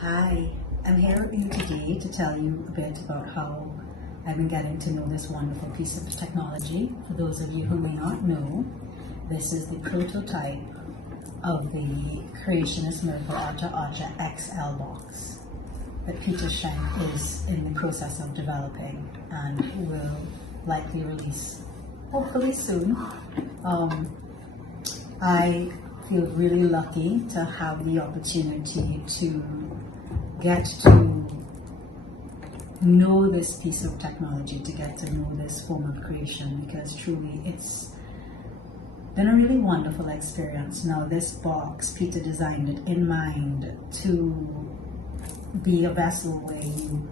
Hi, I'm here with you today to tell you a bit about how I've been getting to know this wonderful piece of technology. For those of you who may not know, this is the prototype of the Creationist Archer XL box that Peter Shank is in the process of developing and will likely release hopefully soon. I feel really lucky to have the opportunity to get to know this piece of technology, to get to know this form of creation, because truly it's been a really wonderful experience. Now, this box, Peter designed it in mind to be a vessel where you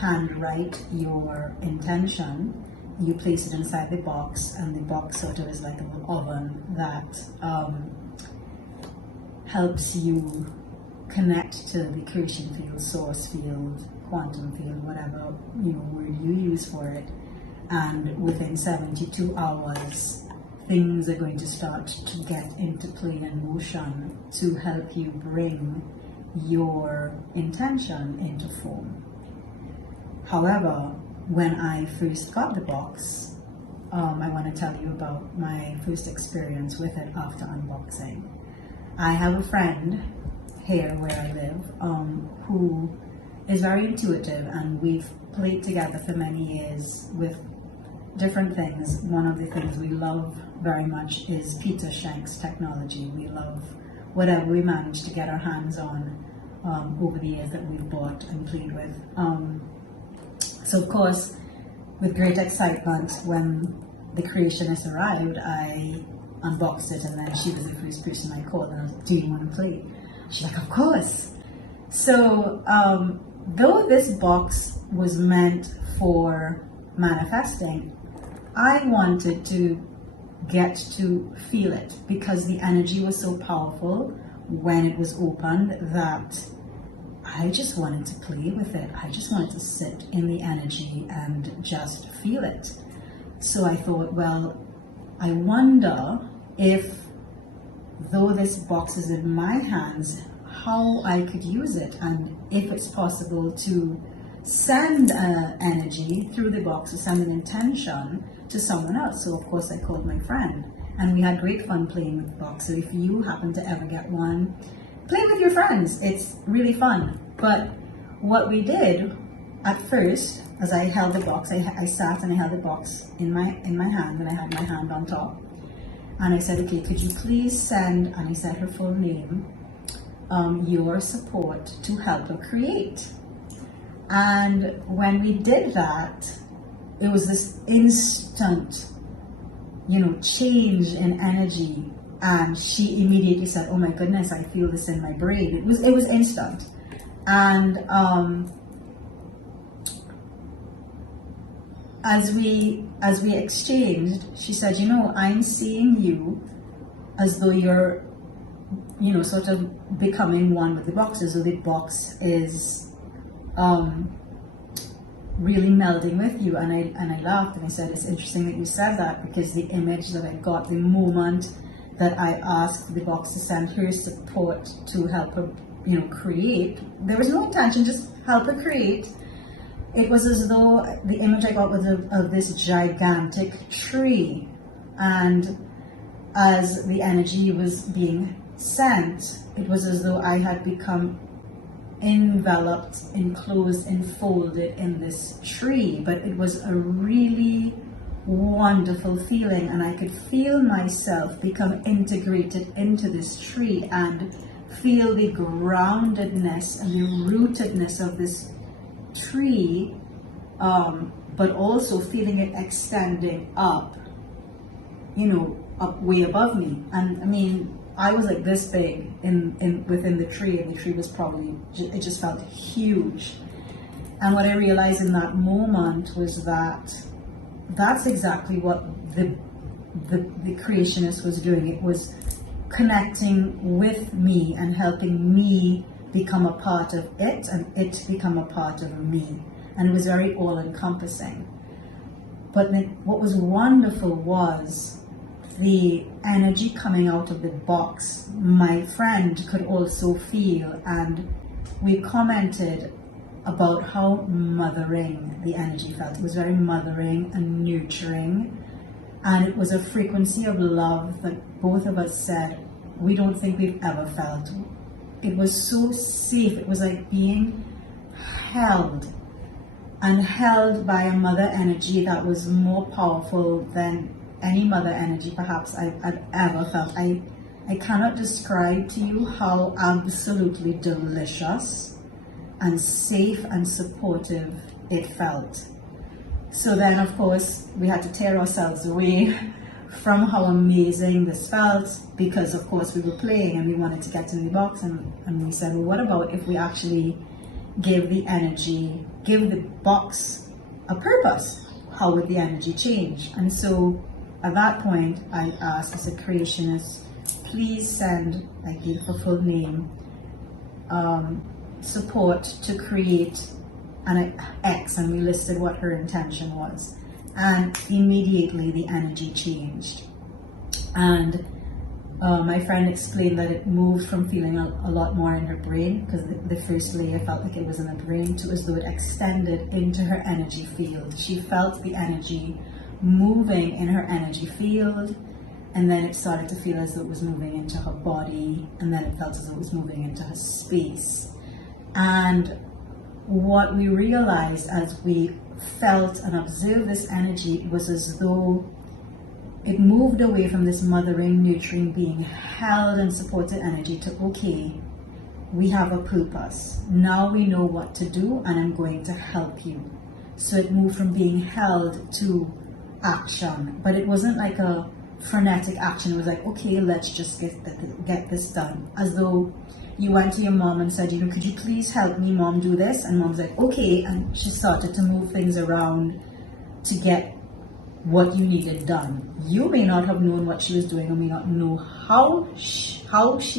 handwrite your intention, you place it inside the box, and the box sort of is like a little oven that helps you connect to the creation field, source field, quantum field, whatever word you use for it. And within 72 hours, things are going to start to get into play and motion to help you bring your intention into form. However, when I first got the box, I want to tell you about my first experience with it after unboxing. I have a friend here where I live who is very intuitive, and we've played together for many years with different things. One of the things we love very much is Peter Shank's technology. We love whatever we manage to get our hands on over the years that we've bought and played with. So of course, with great excitement, when the Creationist arrived, I unboxed it, and then she was the first person I called, and I was like, do you want to play? She's like, of course. So though this box was meant for manifesting, I wanted to get to feel it, because the energy was so powerful when it was opened that I just wanted to play with it. I just wanted to sit in the energy and just feel it. So I thought, well, I wonder if, though this box is in my hands, how I could use it, and if it's possible to send energy through the box, to send an intention to someone else. So of course I called my friend, and we had great fun playing with the box. So if you happen to ever get one, play with your friends. It's really fun. But what we did at first, as I held the box, I sat and I held the box in my hand, and I had my hand on top. And I said, okay, could you please send, and I said her full name, your support to help her create. And when we did that, it was this instant, change in energy. And she immediately said, oh my goodness, I feel this in my brain. It was instant. And as we exchanged, she said, I'm seeing you as though you're, sort of becoming one with the box, as though the box is really melding with you. And I laughed, and I said, it's interesting that you said that, because the image that I got the moment that I asked the box to send her support to help her, create, there was no intention, just help her create. It was as though the image I got was of this gigantic tree, and as the energy was being sent, it was as though I had become enveloped, enclosed, enfolded in this tree. But it was a really wonderful feeling, and I could feel myself become integrated into this tree and feel the groundedness and the rootedness of this tree, but also feeling it extending up, up way above me. And I mean, I was like this big within the tree, and the tree was probably, it just felt huge. And what I realized in that moment was that that's exactly what the Creationist was doing. It was connecting with me and helping me become a part of it, and it become a part of me. And it was very all-encompassing. But what was wonderful was the energy coming out of the box. My friend could also feel, and we commented about how mothering the energy felt. It was very mothering and nurturing, and it was a frequency of love that both of us said we don't think we've ever felt. It was so safe. It was like being held, and held by a mother energy that was more powerful than any mother energy perhaps I've ever felt. I cannot describe to you how absolutely delicious and safe and supportive it felt. So then, of course, we had to tear ourselves away from how amazing this felt, because of course we were playing and we wanted to get in the box, and we said, well, what about if we actually give the box a purpose? How would the energy change? And so at that point, I asked as a creationist, please send, I gave her full name, support to create an X, and we listed what her intention was. And immediately the energy changed. And my friend explained that it moved from feeling a lot more in her brain, because the first layer felt like it was in her brain, to as though it extended into her energy field. She felt the energy moving in her energy field, and then it started to feel as though it was moving into her body, and then it felt as though it was moving into her space. And what we realized as we felt and observed this energy was as though it moved away from this mothering, nurturing, being held and supported energy to, okay, we have a purpose. Now we know what to do, and I'm going to help you. So it moved from being held to action, but it wasn't like a frenetic action. It was like, okay, let's just get this done. As though you went to your mom and said, could you please help me, mom, do this? And mom's like, okay. And she started to move things around to get what you needed done. You may not have known what she was doing, or may not know how she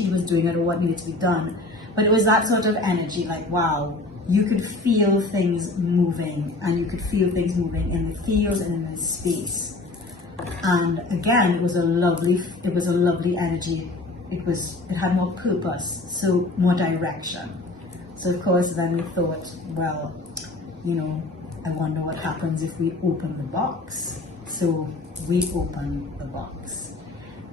was doing it, or what needed to be done. But it was that sort of energy, like, wow, you could feel things moving, and you could feel things moving in the field and in the space. And again, it was a lovely energy. It had more purpose, so more direction. So of course then we thought, well, I wonder what happens if we open the box. So we opened the box,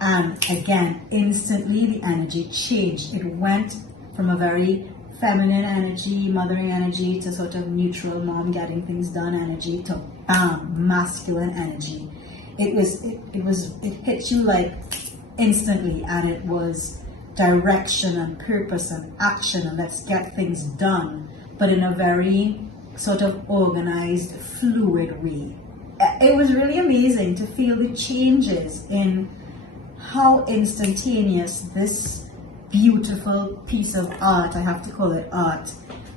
and again, instantly the energy changed. It went from a very feminine energy, mothering energy, to sort of neutral, mom getting things done energy, to bam, masculine energy. It hit you like instantly, and it was direction and purpose and action, and let's get things done, but in a very sort of organized, fluid way. It was really amazing to feel the changes in how instantaneous this beautiful piece of art, I have to call it art,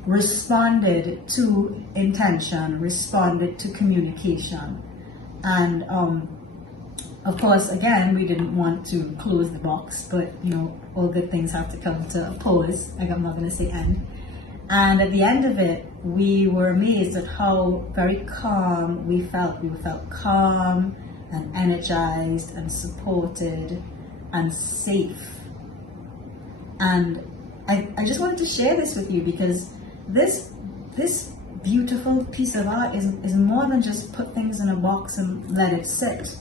responded to intention, responded to communication. And of course, again, we didn't want to close the box, but all good things have to come to a pause. I'm not going to say end. And at the end of it, we were amazed at how very calm we felt. We felt calm and energized and supported and safe. And I just wanted to share this with you, because this beautiful piece of art is more than just put things in a box and let it sit.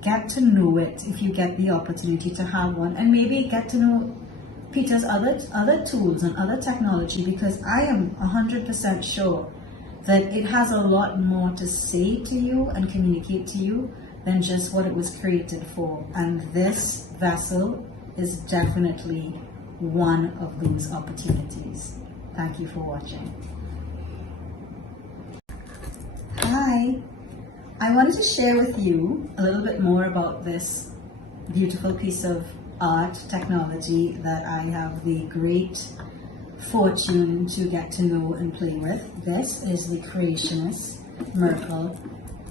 Get to know it if you get the opportunity to have one, and maybe get to know Peter's other tools and other technology, because I am 100% sure that it has a lot more to say to you and communicate to you than just what it was created for. And this vessel is definitely one of those opportunities. Thank you for watching. Hi, I wanted to share with you a little bit more about this beautiful piece of art technology that I have the great fortune to get to know and play with. This is the Creationist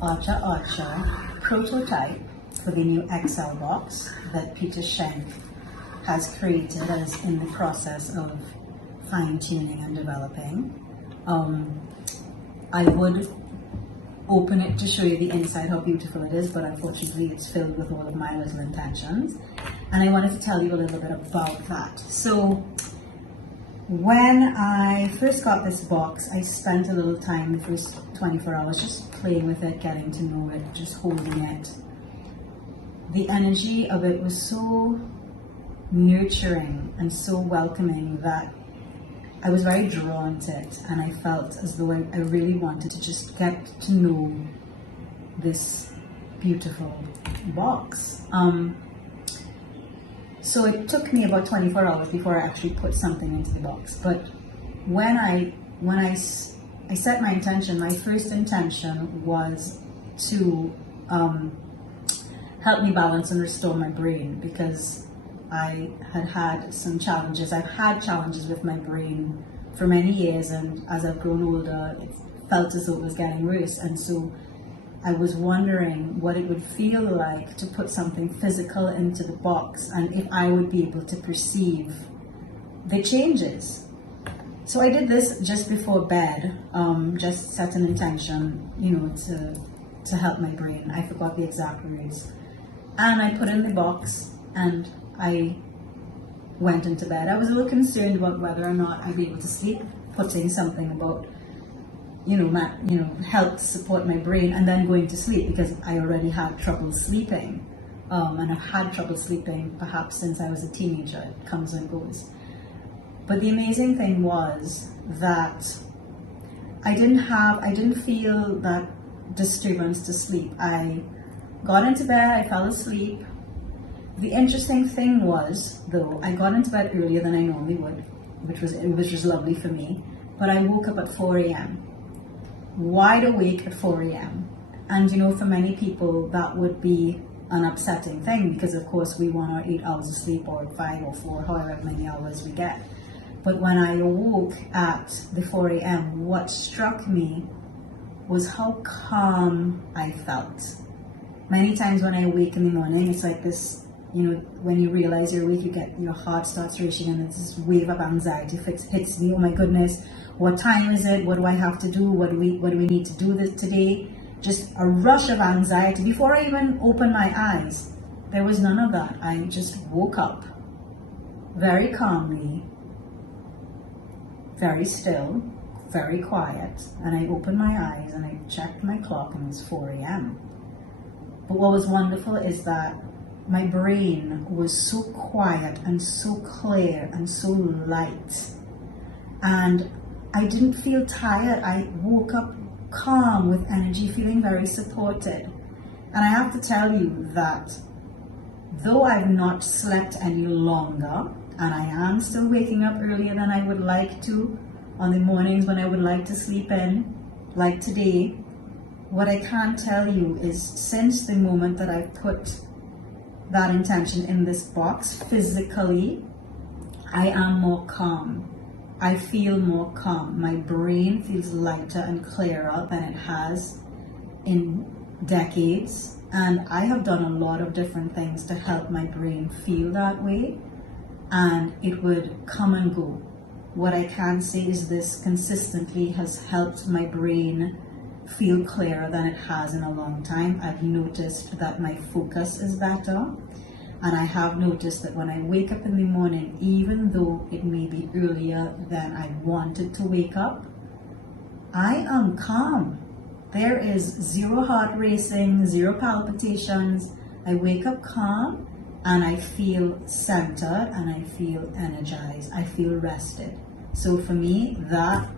Archer prototype for the new XL box that Peter Shank has created and is in the process of fine-tuning and developing. I would open it to show you the inside, how beautiful it is, but unfortunately it's filled with all of my little intentions, and I wanted to tell you a little bit about that. So When I first got this box, I spent a little time, the first 24 hours, just playing with it, getting to know it, just holding it. The energy of it was so nurturing and so welcoming that I was very drawn to it, and I felt as though I really wanted to just get to know this beautiful box. So it took me about 24 hours before I actually put something into the box. But when I set my intention, my first intention was to help me balance and restore my brain, because I had some challenges. I've had challenges with my brain for many years, and as I've grown older, it felt as though it was getting worse. And so I was wondering what it would feel like to put something physical into the box, and if I would be able to perceive the changes. So I did this just before bed, just set an intention, to help my brain. I forgot the exact words. And I put it in the box, and I went into bed. I was a little concerned about whether or not I'd be able to sleep, putting something about, help support my brain, and then going to sleep, because I already had trouble sleeping. And I've had trouble sleeping perhaps since I was a teenager. It comes and goes. But the amazing thing was that I didn't feel that disturbance to sleep. I got into bed, I fell asleep. The interesting thing was, though, I got into bed earlier than I normally would, which was lovely for me, but I woke up at 4 a.m. wide awake at 4 a.m. And for many people that would be an upsetting thing, because of course we want our 8 hours of sleep, or 5 or 4, however many hours we get. But when I awoke at the 4 a.m., what struck me was how calm I felt. Many times when I awake in the morning, it's like this, when you realize you're awake, your heart starts racing, and it's this wave of anxiety hits me. Oh my goodness, what time is it? What do I have to do? What do we need to do this today? Just a rush of anxiety. Before I even opened my eyes, there was none of that. I just woke up very calmly, very still, very quiet, and I opened my eyes and I checked my clock, and it was 4 a.m. But what was wonderful is that my brain was so quiet and so clear and so light, and I didn't feel tired. I woke up calm, with energy, feeling very supported. And I have to tell you that though I've not slept any longer, and I am still waking up earlier than I would like to on the mornings when I would like to sleep in, like today, what I can tell you is, since the moment that I've put that intention in this box physically, I am more calm. I feel more calm. My brain feels lighter and clearer than it has in decades. And I have done a lot of different things to help my brain feel that way, and it would come and go. What I can say is this consistently has helped my brain feel clearer than it has in a long time. I've noticed that my focus is better, and I have noticed that when I wake up in the morning, even though it may be earlier than I wanted to wake up, I am calm. There is zero heart racing, zero palpitations. I wake up calm, and I feel centered, and I feel energized. I feel rested. So for me, that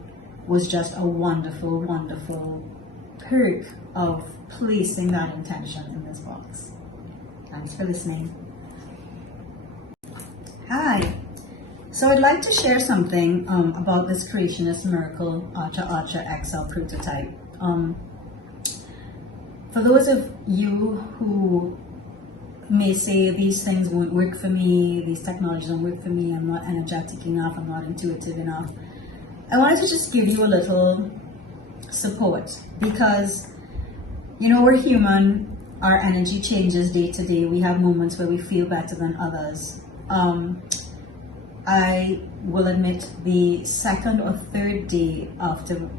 was just a wonderful, wonderful perk of placing that intention in this box. Thanks for listening. Hi. So I'd like to share something about this Creationist Archer XL prototype. For those of you who may say these things won't work for me, these technologies don't work for me, I'm not energetic enough, I'm not intuitive enough, I wanted to just give you a little support, because we're human, our energy changes day to day, we have moments where we feel better than others. I will admit, the second or third day after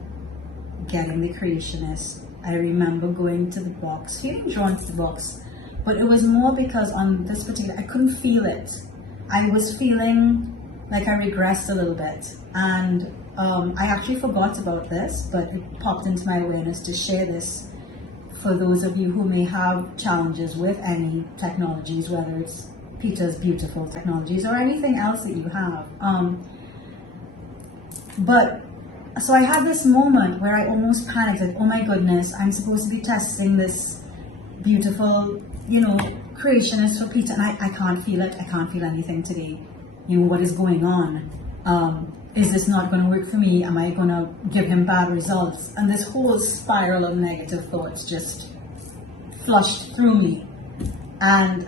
getting the Creationist, I remember going to the box, feeling drawn to the box, but it was more because on this particular, I couldn't feel it. I was feeling like I regressed a little bit, and I actually forgot about this, but it popped into my awareness to share this for those of you who may have challenges with any technologies, whether it's Peter's beautiful technologies or anything else that you have. But so I had this moment where I almost panicked, like, oh my goodness, I'm supposed to be testing this beautiful, creationist for Peter, and I can't feel it. I can't feel anything today. What is going on? Is this not going to work for me? Am I going to give him bad results? And this whole spiral of negative thoughts just flushed through me. And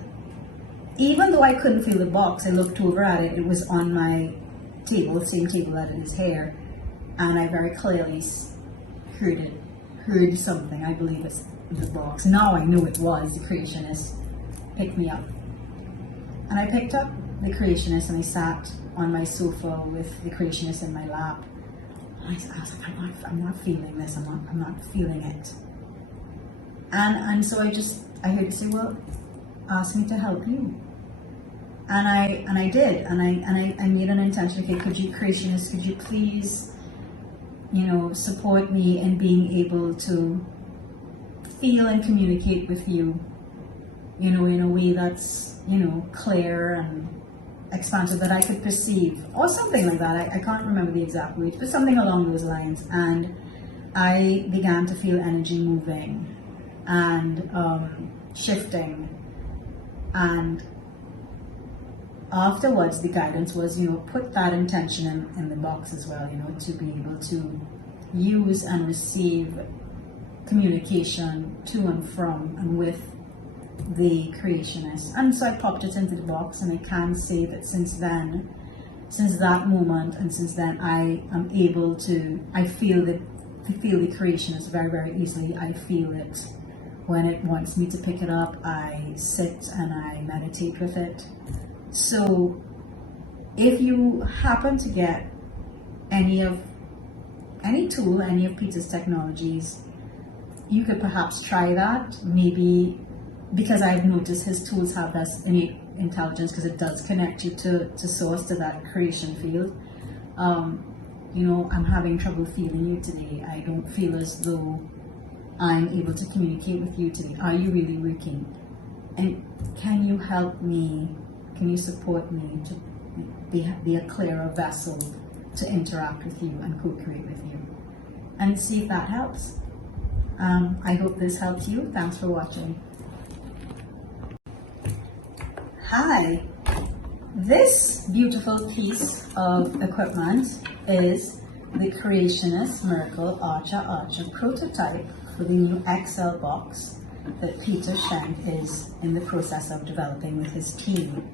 even though I couldn't feel the box, I looked over at it. It was on my table, the same table that it is here. And I very clearly heard something. I believe it's the box. Now I knew it was the Creationist picked me up. And I picked up the Creationist and I sat on my sofa with the Creationist in my lap. And I was like, I'm not feeling this. I'm not feeling it. And so I heard it say, well, ask me to help you. And I did. And I made an intention. Okay, could you, Creationist, could you please, support me in being able to feel and communicate with you, in a way that's, clear and expansive, that I could perceive, or something like that. I can't remember the exact words, but something along those lines. And I began to feel energy moving and shifting. And afterwards, the guidance was, put that intention in the box as well, to be able to use and receive communication to and from and with the Creationist. And so I popped it into the box, and I can say that since that moment, and since then, I am able to, I feel the Creationist very, very easily. I feel it when it wants me to pick it up. I sit and I meditate with it. So if you happen to get any of Peter's technologies, you could perhaps try that. Maybe, because I've noticed his tools have this innate intelligence, because it does connect you to source, to that creation field. I'm having trouble feeling you today. I don't feel as though I'm able to communicate with you today. Are you really working? And can you help me? Can you support me to be a clearer vessel to interact with you and co-create with you? And see if that helps. I hope this helps you. Thanks for watching. Hi. This beautiful piece of equipment is the Creationist Miracle Archer prototype for the new XL box that Peter Shank is in the process of developing with his team.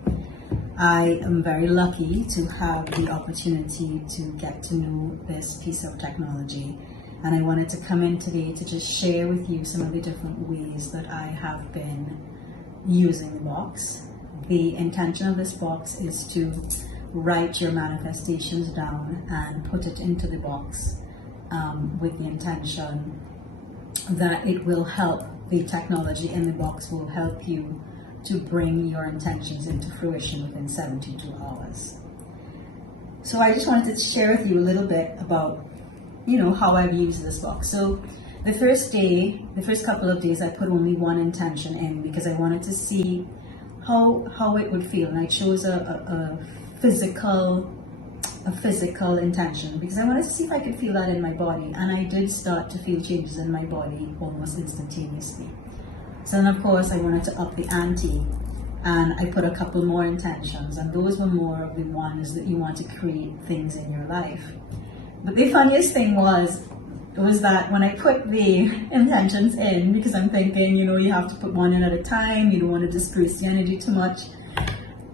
I am very lucky to have the opportunity to get to know this piece of technology, and I wanted to come in today to just share with you some of the different ways that I have been using the box. The intention of this box is to write your manifestations down and put it into the box with the intention that it will help, the technology in the box will help you to bring your intentions into fruition within 72 hours. So I just wanted to share with you a little bit about, how I've used this box. So the first couple of days, I put only one intention in because I wanted to see how it would feel, and I chose a physical intention because I wanted to see if I could feel that in my body, and I did start to feel changes in my body almost instantaneously. So then, of course, I wanted to up the ante, and I put a couple more intentions, and those were more of the ones that you want to create things in your life. But the funniest thing was that when I put the intentions in, because I'm thinking, you have to put one in at a time, you don't want to disperse the energy too much.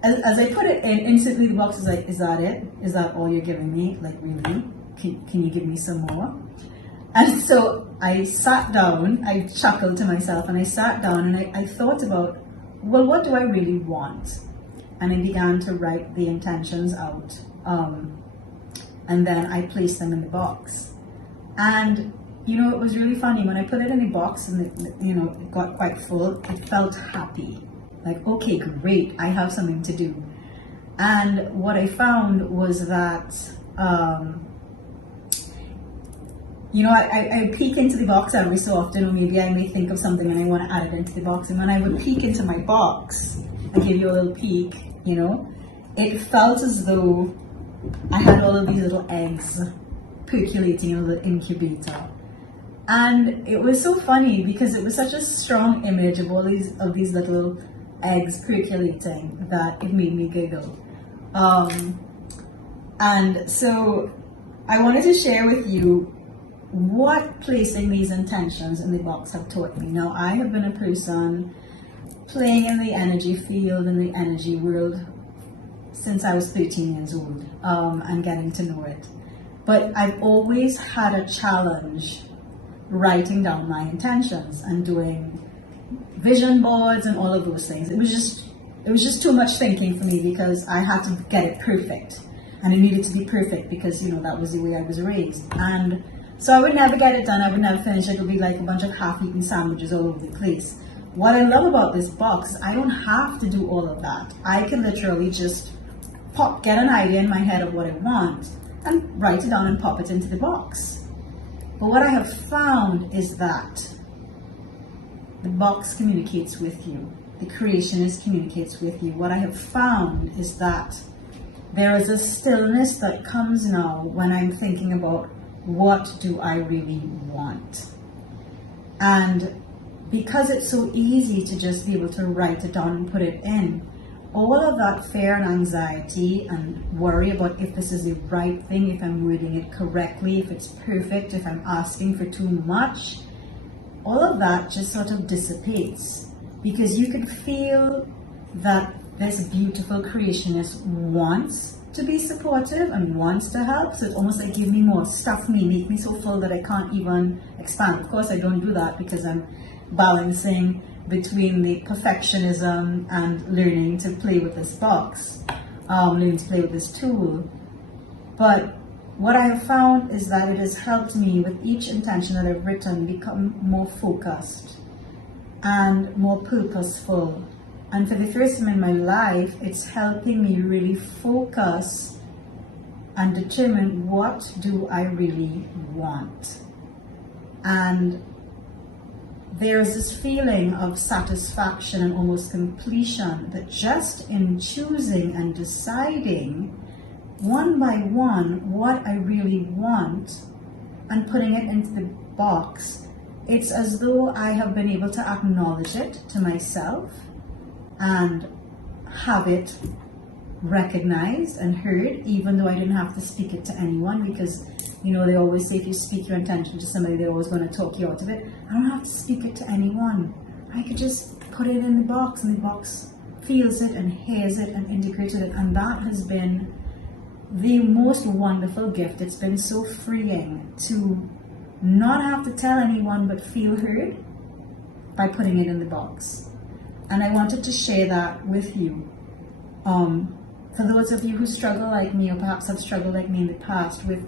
As I put it in, instantly the box was like, is that it? Is that all you're giving me? Like, really? Can you give me some more? And so I sat down, I chuckled to myself, and I sat down and I thought about, well, what do I really want? And I began to write the intentions out. And then I placed them in the box. And, it was really funny. When I put it in the box and it got quite full, it felt happy. Like, okay, great, I have something to do. And what I found was that, I peek into the box every so often, or maybe I may think of something and I want to add it into the box. And when I would peek into my box, I give you a little peek, it felt as though I had all of these little eggs percolating in the incubator. And it was so funny because it was such a strong image of all these little eggs percolating that it made me giggle. And so I wanted to share with you what placing these intentions in the box have taught me. Now, I have been a person playing in the energy field, in the energy world, since I was 13 years old, and getting to know it. But I've always had a challenge writing down my intentions and doing vision boards and all of those things. It was just too much thinking for me because I had to get it perfect, and it needed to be perfect because that was the way I was raised. And so I would never get it done. I would never finish it. It would be like a bunch of half-eaten sandwiches all over the place. What I love about this box is I don't have to do all of that. I can literally just get an idea in my head of what I want and write it down and pop it into the box. But what I have found is that the box communicates with you. The creationist communicates with you. What I have found is that there is a stillness that comes now when I'm thinking about what do I really want. And because it's so easy to just be able to write it down and put it in, all of that fear and anxiety and worry about if this is the right thing, if I'm wording it correctly, if it's perfect, if I'm asking for too much, all of that just sort of dissipates because you can feel that this beautiful creationist wants to be supportive and wants to help. So it's almost like give me more, stuff me, make me so full that I can't even expand. Of course, I don't do that because I'm balancing between the perfectionism and learning to play with this box, learning to play with this tool. But what I have found is that it has helped me with each intention that I've written become more focused and more purposeful. And for the first time in my life, it's helping me really focus and determine what do I really want. And there's this feeling of satisfaction and almost completion that just in choosing and deciding one by one what I really want and putting it into the box, it's as though I have been able to acknowledge it to myself and have it recognized and heard, even though I didn't have to speak it to anyone, because they always say if you speak your intention to somebody, they're always going to talk you out of it. I don't have to speak it to anyone. I could just put it in the box, and the box feels it and hears it and integrates it, and that has been the most wonderful gift. It's been so freeing to not have to tell anyone but feel heard by putting it in the box. And I wanted to share that with you. For those of you who struggle like me, or perhaps have struggled like me in the past with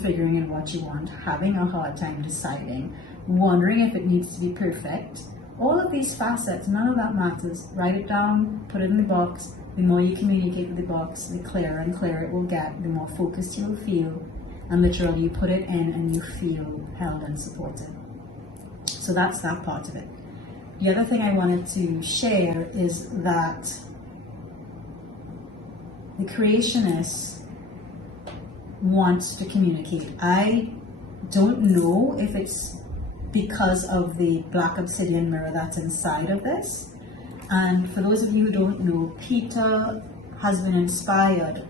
figuring out what you want, having a hard time deciding, wondering if it needs to be perfect, all of these facets, none of that matters. Write it down, put it in the box. The more you communicate with the box, the clearer and clearer it will get, the more focused you will feel, and literally you put it in and you feel held and supported. So that's that part of it. The other thing I wanted to share is that the creationist wants to communicate. I don't know if it's because of the black obsidian mirror that's inside of this. And for those of you who don't know, Peter has been inspired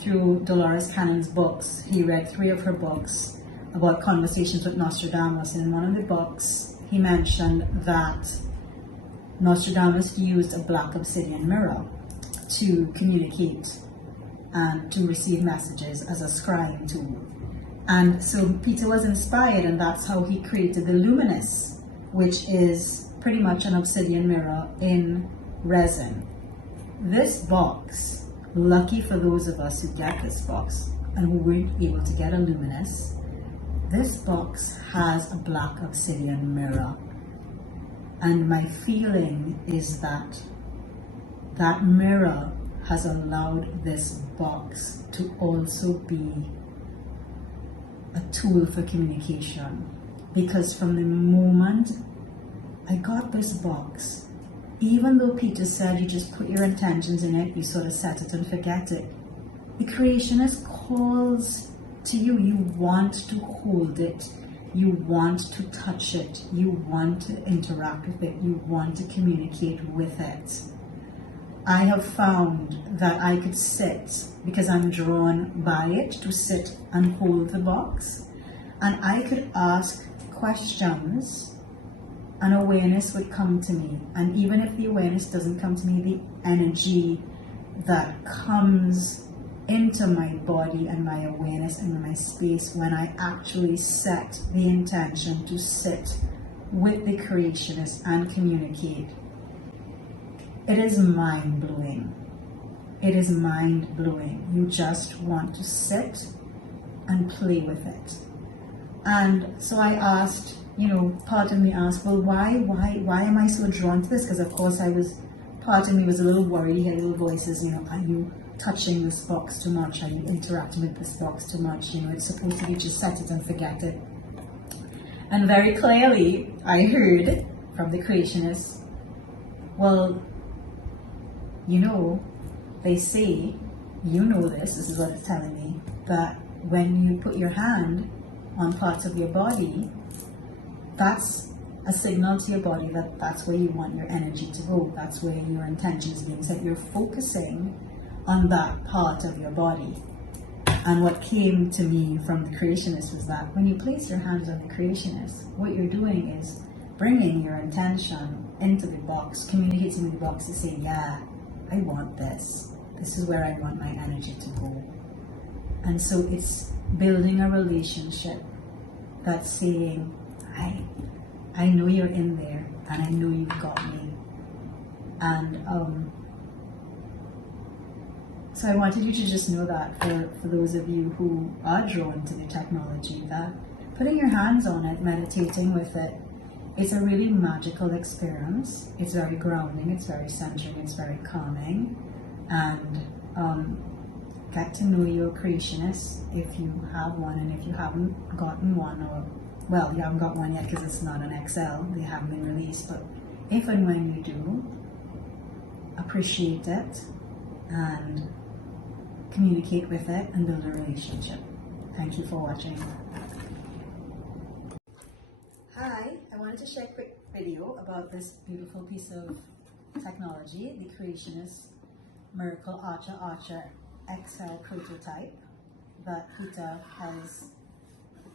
through Dolores Cannon's books. He read 3 of her books about conversations with Nostradamus. And in one of the books, he mentioned that Nostradamus used a black obsidian mirror to communicate and to receive messages as a scrying tool. And so Peter was inspired, and that's how he created the Luminous, which is pretty much an obsidian mirror in resin. This box, lucky for those of us who get this box and who weren't able to get a Luminous, this box has a black obsidian mirror. And my feeling is that that mirror has allowed this box to also be a tool for communication. Because from the moment I got this box, even though Peter said you just put your intentions in it, you sort of set it and forget it, the Creationist calls to you. You want to hold it, you want to touch it, you want to interact with it, you want to communicate with it. I have found that I could sit, because I'm drawn by it, to sit and hold the box, and I could ask questions and awareness would come to me. And even if the awareness doesn't come to me, the energy that comes into my body and my awareness and my space when I actually set the intention to sit with the Creationist and communicate, it is mind-blowing. It is mind-blowing. You just want to sit and play with it. And so I asked, part of me asked, well, why am I so drawn to this? Because of course part of me was a little worried. You hear little voices, are you touching this box too much? Are you interacting with this box too much? It's supposed to be just set it and forget it. And very clearly, I heard from the Creationists, well, they say, this is what it's telling me, that when you put your hand on parts of your body, that's a signal to your body that that's where you want your energy to go. That's where your intention is being set. You're focusing on that part of your body. And what came to me from the Creationist was that when you place your hands on the Creationist, what you're doing is bringing your intention into the box, communicating with the box to say, yeah, I want this. This is where I want my energy to go. And so it's building a relationship that's saying, I know you're in there, and I know you've got me. And so I wanted you to just know that for those of you who are drawn to the technology, that putting your hands on it, meditating with it, it's a really magical experience. It's very grounding, it's very centering, it's very calming. And get to know your Creationist if you have one, and if you haven't gotten one, or well, you haven't got one yet because it's not an XL, they haven't been released, but if and when you do, appreciate it and communicate with it and build a relationship. Thank you for watching. Hi, I wanted to share a quick video about this beautiful piece of technology, the Creationist Archer XL prototype that Peter has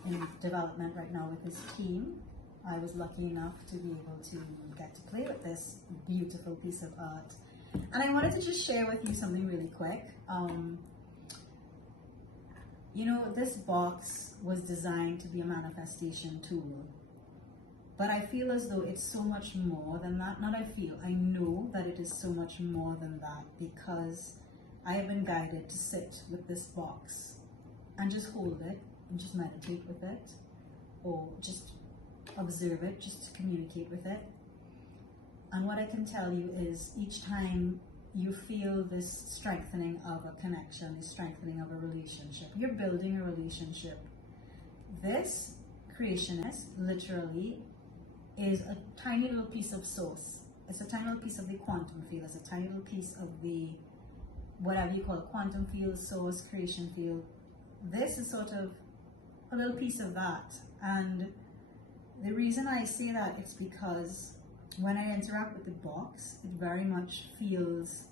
in development right now with his team. I was lucky enough to be able to get to play with this beautiful piece of art. And I wanted to just share with you something really quick. This box was designed to be a manifestation tool. But I feel as though it's so much more than that. I know that it is so much more than that, because I have been guided to sit with this box and just hold it and just meditate with it, or just observe it, just to communicate with it. And what I can tell you is each time you feel this strengthening of a connection, this strengthening of a relationship, you're building a relationship. This Creationist literally is a tiny little piece of source. It's a tiny little piece of the quantum field. It's a tiny little piece of the, whatever you call it, quantum field, source, creation field. This is sort of a little piece of that. And the reason I say that is because when I interact with the box, it very much feels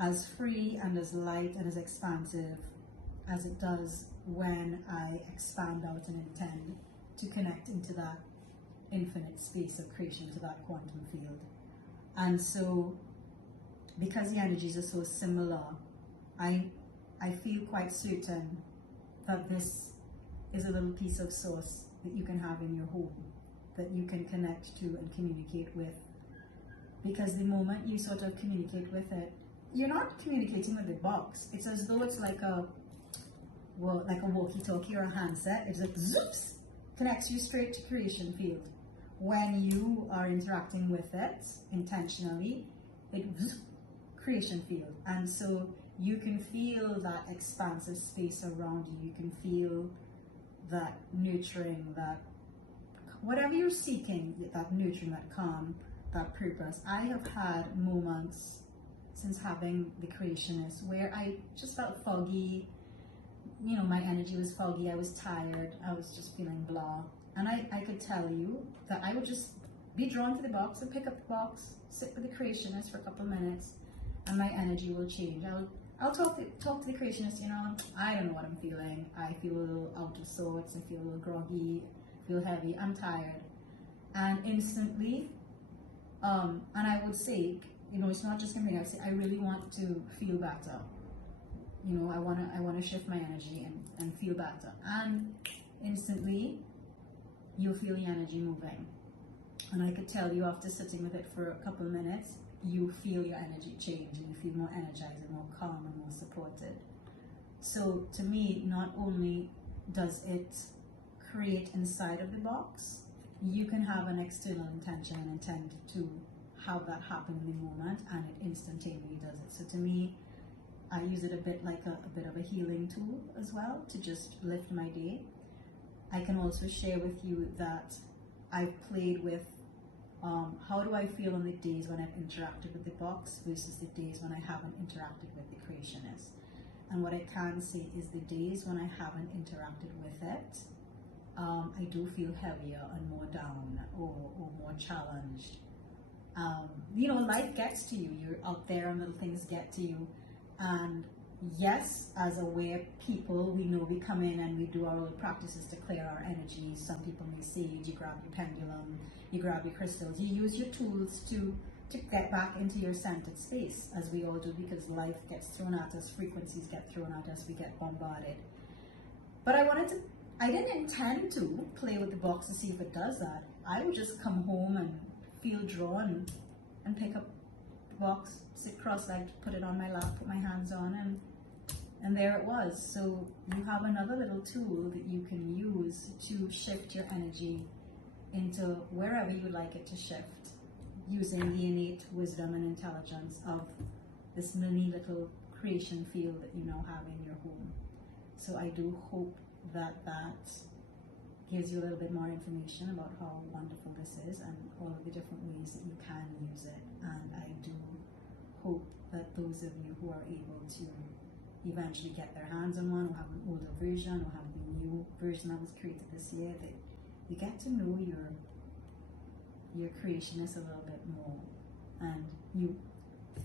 as free and as light and as expansive as it does when I expand out and intend to connect into that infinite space of creation, to that quantum field. And so, because the energies are so similar, I feel quite certain that this is a little piece of source that you can have in your home, that you can connect to and communicate with. Because the moment you sort of communicate with it, you're not communicating with the box. It's as though it's like a walkie-talkie or a handset. It's like zoops, connects you straight to creation field. When you are interacting with it intentionally, it creation field. And so you can feel that expansive space around you. You can feel that nurturing, that whatever you're seeking, that nurturing, that calm, that purpose. I have had moments since having the Creationist where I just felt foggy. You know, my energy was foggy, I was tired, I was just feeling blah. And I could tell you that I would just be drawn to the box and pick up the box, sit with the Creationist for a couple of minutes, and my energy will change. I'll talk to the Creationist, you know, I don't know what I'm feeling. I feel a little out of sorts, I feel a little groggy, I feel heavy, I'm tired. And instantly, and I would say, you know, it's not just something I say, I really want to feel better. You know, I wanna shift my energy and feel better. And instantly, you'll feel the energy moving. And I could tell you after sitting with it for a couple of minutes, you feel your energy change and you feel more energized and more calm and more supported. So to me, not only does it create inside of the box, you can have an external intention and intent to have that happen in the moment, and it instantaneously does it. So to me, I use it a bit like a bit of a healing tool as well, to just lift my day. I can also share with you that I've played with how do I feel on the days when I've interacted with the box versus the days when I haven't interacted with the Creationist. And what I can say is the days when I haven't interacted with it, I do feel heavier and more down or more challenged. You know, life gets to you. You're out there and little things get to you. And yes, as aware people, we know we come in and we do our little practices to clear our energy. Some people may say you grab your pendulum, you grab your crystals, you use your tools to get back into your centered space, as we all do, because life gets thrown at us, frequencies get thrown at us, we get bombarded. But I didn't intend to play with the box to see if it does that. I would just come home and feel drawn and pick up the box, sit cross-legged, put it on my lap, put my hands on, and there it was. So you have another little tool that you can use to shift your energy into wherever you would like it to shift, using the innate wisdom and intelligence of this mini little creation field that you now have in your home. So I do hope that gives you a little bit more information about how wonderful this is and all of the different ways that you can use it. And I do hope that those of you who are able to eventually get their hands on one, or have an older version, or have the new version that was created this year, that you get to know your Creationist a little bit more, and you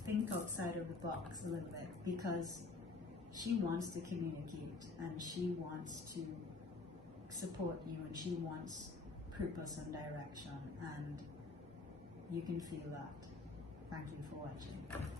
think outside of the box a little bit, because she wants to communicate and she wants to support you and she wants purpose and direction, and you can feel that. Thank you for watching.